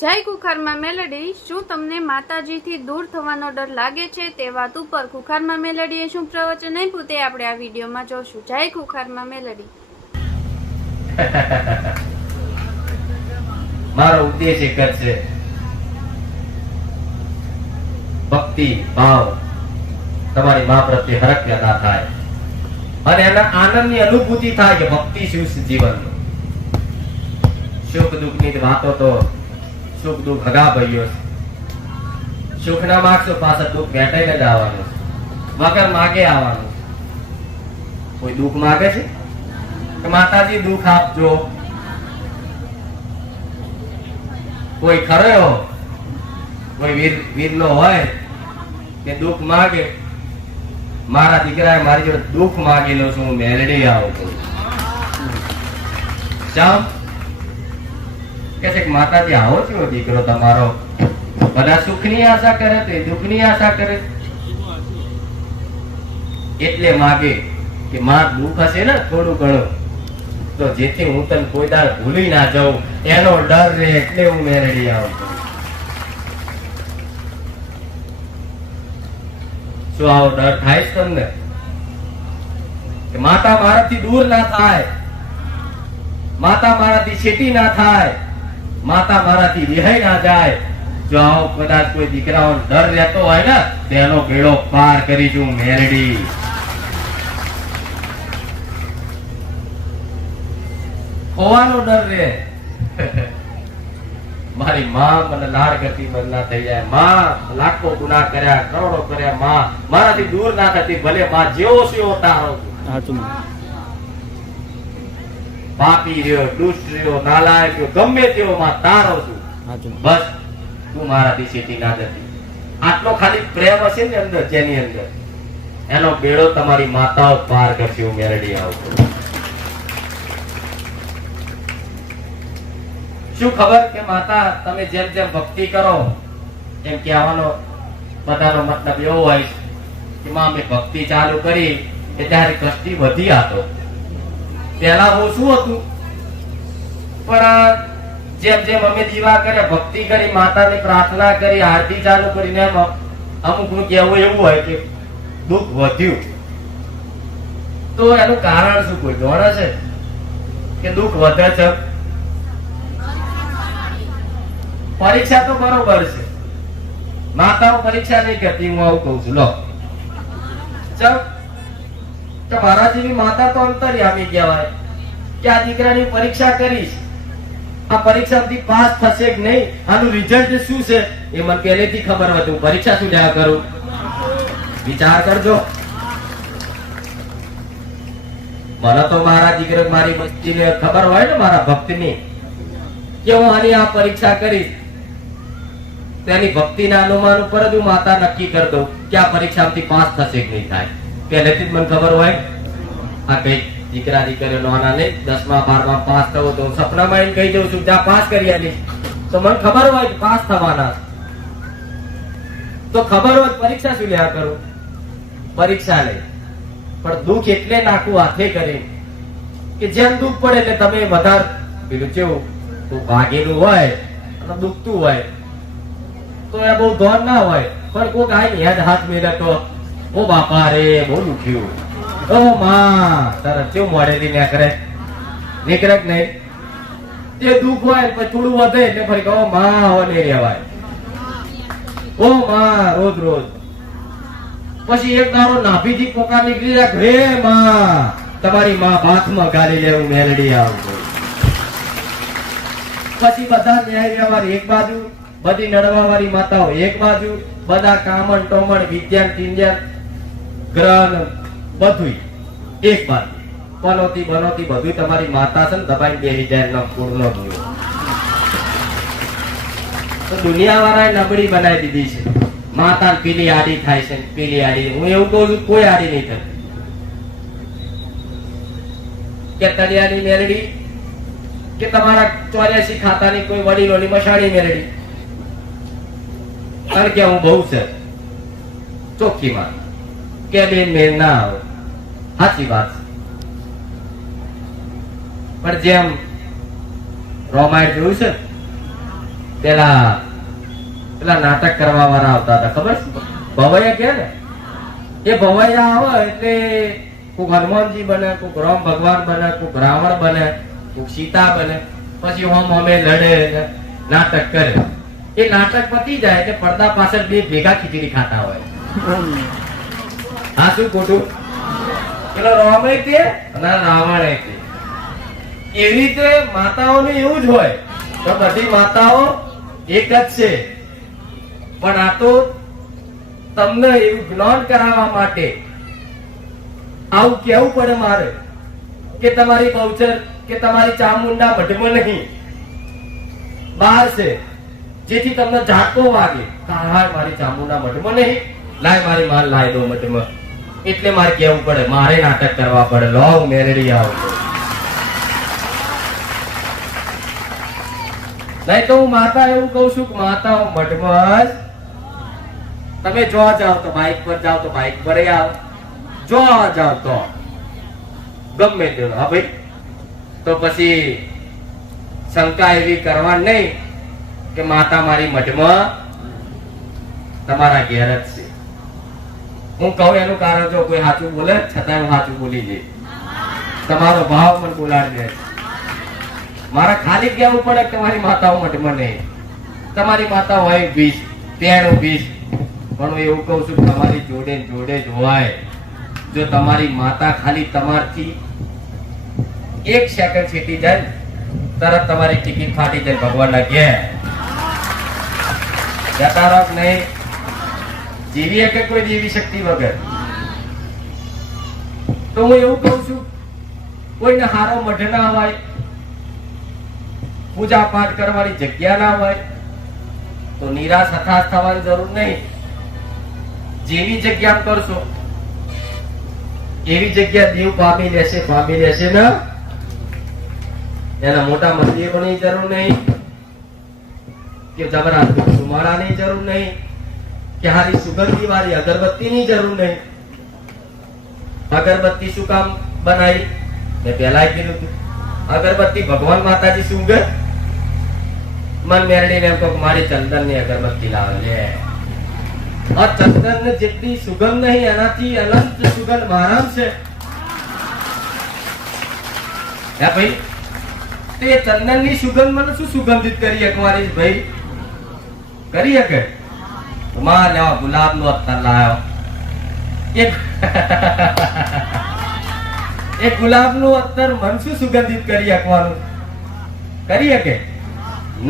જય ખુખારમાં મેલડી. શું તમને માતાજીથી દૂર થવાનો ડર લાગે છે? તે વાત ઉપર ખુખારમાં મેલડીએ શું પ્રવચન આપ્યું તે આપણે આ વિડીયોમાં જોશું. જય ખુખારમાં મેલડી. મારો ઉદ્દેશ એક જ છે, ભક્તિ ભાવ તમારી મા પ્રત્યે હરખ પેદા થાય અને એના આનંદની અનુભૂતિ થાય કે ભક્તિ શું છે જીવનનું. સુખ દુઃખની વાતો તો સુખ દુઃખ હગા ભાઈઓ છે. સુખ ના માગશો પાછા દુઃખ ભેટાઈને જ આવવાનું છે, વગર માગે આવવાનું. કોઈ દુઃખ માગે છે કે માતાજી દુઃખ આપજો? કોઈ ખરો કોઈ વીરલો હોય કે દુઃખ માગે, મારા દીકરાએ મારી જોડે દુઃખ માગેલો છું, હું મેલડી આવું છું. શામ કે છે માતાજી આવો છો દીકરો તમારો, બધા સુખની આશા કરે તો દુઃખની આશા કરે, એટલે માગે કે માં દુઃખ હશે ને થોડું ઘણું તો જેથી હું તને કોઈ દાડ ભૂલી ના જાઉં એનો ડર રહે, એટલે હું મેલડી આવું છું. શું આવો ડર થાય છે તમને કે માતા મારાથી દૂર ના થાય, માતા મારાથી છેટી ના થાય, માતા મારાથી રિહાઈ ના જાય? જો આવો કદાચ કોઈ દીકરાઓનો ડર રહેતો હોય ને તેનો બેડો પાર કરી છું મેલડી. ખોવાનો ડર રહે. મારી માં મને લાડ કરતી બંધ ના થઈ જાય, માં લાખો ગુનાહ કર્યા, કરોડો કર્યા, માં મારાથી દૂર ના થતી, ભલે માં જેવો છે એવો તારો છું. પાપી રહ્યો, દુષ્ટ રહ્યો, નાલાયક રહ્યો, ગમે તેવો માં તારો છું. બસ તું મારાથી છેટી ના જતી. આટલો ખાલી પ્રેમ હશે ને અંદર, જેની અંદર એનો બેડો તમારી માતાઓ પાર કરશે. હું મેલડી આવું છું. શું ખબર કે માતા તમે જેમ જેમ ભક્તિ કરો એમ કહેવાનો બધાનો મતલબ એવો હોય કે માં મેં ભક્તિ ચાલુ કરી એ ત્યારે કષ્ટી વધી હતો. પહેલા બહુ શું હતું, પણ જેમ જેમ અમે દીવા કર્યા, ભક્તિ કરી, માતાની પ્રાર્થના કરી, આરતી ચાલુ કરીને અમુક નું કહેવું એવું હોય કે દુઃખ વધ્યું. તો એનું કારણ શું કોઈ જાણે છે કે દુઃખ વધે છે? પરીક્ષા તો બરોબર છે, માતાઓ પરીક્ષા નહીં કરતી, હું આવું કઉ છું. લો ચલ મારા જેવી માતા તો અંતર્યામી કહેવાય કે આ દીકરાની પરીક્ષા કરીશ, આ પરીક્ષાથી પાસ થશે કે નહીં, આનું રિઝલ્ટ શું છે એ મને પહેલેથી ખબર હતું. પરીક્ષા શું લેવા કરું? વિચાર કરજો. મને તો મારા દીકરા મારી બચ્ચીને ખબર હોય ને, મારા ભક્તની, કે હું આની આ પરીક્ષા કરીશ, તેની ભક્તિના અનુમાન ઉપર જ હું માતા નક્કી કરી દઉં કે આ પરીક્ષામાંથી પાસ થશે કે નહીં થાય. પહેલેથી જ મને ખબર હોય. આ કઈ દીકરા દીકરીઓ નાના નહીં, 10મા 12મા પાસ થવો તો સપનામાં એને કહી દઉં છું જ્યાં પાસ કરી આલી, તો મને ખબર હોય પાસ થવાના, તો ખબર હોય પરીક્ષા શું લેવા કરું? પરીક્ષા નહીં, પણ દુઃખ એટલે નાખું હાથે કરી કે જેમ દુઃખ પડે એટલે તમે વધારે પેલું કેવું ભાગેલું હોય અને દુખતું હોય તો એ બહુ ધોન ના હોય, પણ કોઈક આઈ યાદ હાથ મેળે તો ઓ બાપા રે બહુ દુખ્યું, ઓ માં તરત કેવું મોડેથી નીકળે કે નહીં? તે દુઃખ હોય પછી થોડું વધે એટલે ફરી ઓ માં હવે નહીં રહેવાય, ઓ માં રોજ રોજ. પછી એક દાડો નાભીથી પોકાર નીકળી જાય, હે માં તમારી માં બાથમાં ગાલી લેવું મેલડી આવું. પછી બધા ન્યાય વ્યવહાર એક બાજુ, બધી નડવા વાળી માતાઓ એક બાજુ, બધા કામણ ટોમણ વિજ્ઞાન ટિંજ્ઞાન ગ્રહણ બધું એક બાજુ. પનોતી બનોતી બધું તમારી માતા છે ને દબાઈ બેસી જાય પૂર્ણ ભૂલ. તો દુનિયા વાળાએ નબળી બનાવી દીધી છે. માતા પીલી આડી થાય છે, પીલી આડી. હું એવું કહું છું કોઈ આડી નહીં થતી. કે તળિયાની મેલડી કે તમારા 84 ખાતાની કોઈ વડીલોની મશાળી મેળવી, કારણ કે હું બહુ છે ચોખ્ખી વાત કે બેન મેળ ના આવે, સાચી વાત છે. પણ જેમ રોમાયણ જોયું છે પેલા નાટક કરવા વાળા આવતા હતા, ખબર છે? ભવૈયા કે ને, એ ભવૈયા આવે એટલે કોક હનુમાનજી બને, કોક રામ ભગવાન બને, કોક રાવણ બને, કોક સીતા બને, પછી હોમ હોમે લડે ને નાટક કરે. એ નાટક પતી જાય એટલે પડદા પાછળ બે ભેગા ખીચડી ખાતા હોય. હા, શું ખોટું? પેલો રામ તે અને રાવણ તે. એવી રીતે માતાઓનું એવું જ હોય. તો બધી માતાઓ એક જ છે, પણ આ તો તમને એવું જ્ઞાન કરાવવા માટે આવું કેવું પડે મારે કે તમારી બહુચર કે તમારી ચામુંડા મઢમાં નહીં, બહાર છે, જેથી તમને ઝાટકો વાગે. હાય, મારી ચામુંડા મઢમાં નહીં, લાય મારી માલ લાય દો મઢમાં. એટલે મારે કેવું પડે, મારે નાટક કરવા પડે. લો, હું મેલડી આવું. નહીં તો હું માતા એવું કઉ છું કે માતા મઢમાં જ તમે જો જાઓ તો બાઇક પર જાઓ તો બાઇક પર આવો, જો જાઓ તો ગમે તે. હા ભાઈ, તો પછી શંકા એવી કરવા નહીં કે માતા મારી મઢમાં તમારા ઘેર જ છે. હું કહું એનું કારણ જો કોઈ સાચું બોલે છતાં હું સાચું બોલી જઈ, તમારો ભાવ મને બોલાડી દે. મારા ખાલી કહેવું પડે કે તમારી માતાઓ મઢમાં નહીં. તમારી માતા હોય 20, તેણું 20, પણ હું એવું કહું છું કે તમારી જોડે જોડે જ હોય. જો તમારી માતા ખાલી તમારથી 1 સેકન્ડ છેટી જાય, તરત તમારી ટિકિટ ફાટી જાય ભગવાનના ઘેર. જતા રહો નહીં, જીવી કે કોઈ દેવી શક્તિ વગર. તો હું એવું કહું છું, કોઈને હારો મઢ ના હોય, પૂજા પાઠ કરવાની જગ્યા ના હોય, તો નિરાશ હતાશ થવાની જરૂર નહીં. જેવી જગ્યા કરશો એવી જગ્યા દેવ પામી લેશે ને. એના મોટા મંદિરોની જરૂર નહીં, કે જબરા સુમાળાની જરૂર નહીં, કે હારી સુગંધી વાળી અગરબત્તીની જરૂર નહીં. અગરબત્તી શું કામ બનાવી? મેં પહેલા કીધું હતું, અગરબત્તી ભગવાન માતાજી સુગંધ મન મેરડીને એમ કહો મારી ચંદનની અગરબત્તી લાવે લે. આ ચંદન જેટલી સુગંધ નહીં, એનાથી અનંત સુગંધ મારામ છે. હે ભાઈ, તે ચંદનની સુગંધ મને શું સુગંધિત કરી શકે મારી ભાઈ? કરી શકે? માં લેવા ગુલાબનો અત્તર લાવ્યો, એક ગુલાબનું અત્તર મન શું સુગંધિત કરી શકવાનું? કરી શકે?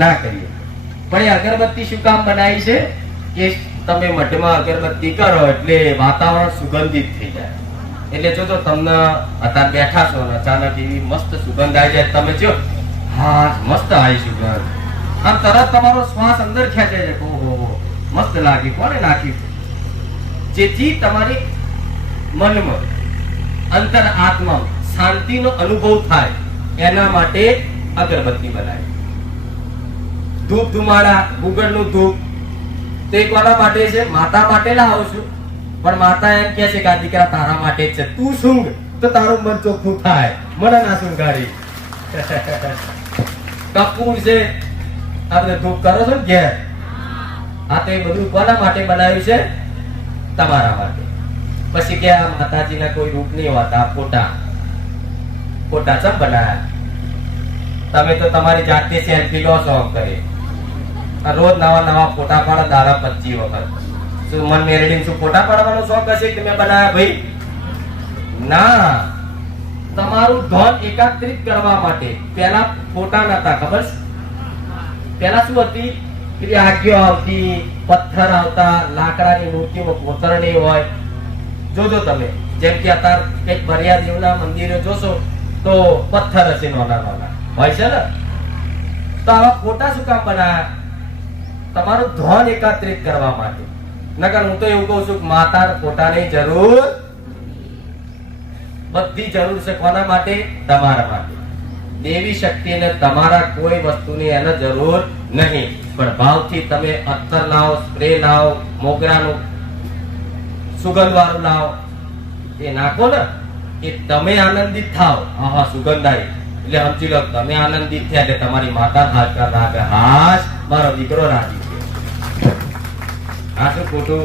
ના કરીએ. પણ એ અગરબત્તી શું કામ બનાવી છે કે તમે મઢમાં અગરબત્તી કરો એટલે વાતાવરણ સુગંધિત થઈ જાય. એટલે જો તમને અત્યારે બેઠા છો ને અચાનક એવી મસ્ત સુગંધ આવી જાય, તમે જો હા મસ્ત આવી સુગંધ, આમ તરત તમારો શ્વાસ અંદર ખેંચાઈ જાય. ઓહો મસ્ત લાગી, કોને નાખ્યું? જેથી તમારી મનમાં અંતર આત્મા શાંતિનો અનુભવ થાય, એના માટે અગરબત્તી બનાવી. ધૂપ ધુમાડા, ગુગળનું ધૂપ તો એ કોના માટે છે? માતા માટે લાવો છું. પણ માતા એમ કે છે કે આ દીકરા તારા માટે જ છે, તું સૂંઘ તો તારું મન ચોખ્ખું થાય, મને ના સૂંઘાડી. કપૂર છે, આ બધું ધૂપ કરો છો ને ઘેર, આ તો એ બધું કોના માટે બનાવ્યું છે? તમારા માટે. પછી કે આ માતાજીના કોઈ રૂપ નહીં હોતા, ફોટા ચમ બનાયા? તમે તો તમારી જાતે સેલ્ફી લો છો કરી, રોજ નવા ફોટા પાડો, દાડા 25 વખત. શું મન મેરડીને શું ફોટા પાડવાનો શોખ હશે કે મેં બનાવ્યા? ભાઈ ના, તમારું ધન એકત્રિત કરવા માટે. પેલા ફોટા નતા, ખબર છે? પેલા શું હતી? પેલી આગીઓ આવતી, પથ્થર આવતા, લાકડાની મૂર્તિમાં કોતરણી હોય. જોજો તમે, જેમ કે અત્યારે કઈક બરિયાદેવના મંદિરે જોશો તો પથ્થર હશે નાના હોય છે ને. તો આવા ફોટા શું કામ બનાયા? તમારું ધન એકત્રિત કરવા માટે. નકર હું તો એવું કહું છું કે માતાના ફોટાની જરૂર, બધી જરૂર છે. કોના માટે? તમારા માટે. દેવી શક્તિને તમારા કોઈ વસ્તુની એને જરૂર નહીં. પણ ભાવથી તમે અત્તર લાવો, સ્પ્રે લાવો, મોગરાનું સુગંધ વાળું લાવો, એ નાખો ને, એ તમે આનંદિત થાવ. હા સુગંધ આવી એટલે સમજી લો તમે આનંદિત થયા, એટલે તમારી માતા હાથ રાગે હાશ મારો દીકરો રાજી છે. આ શું ખોટું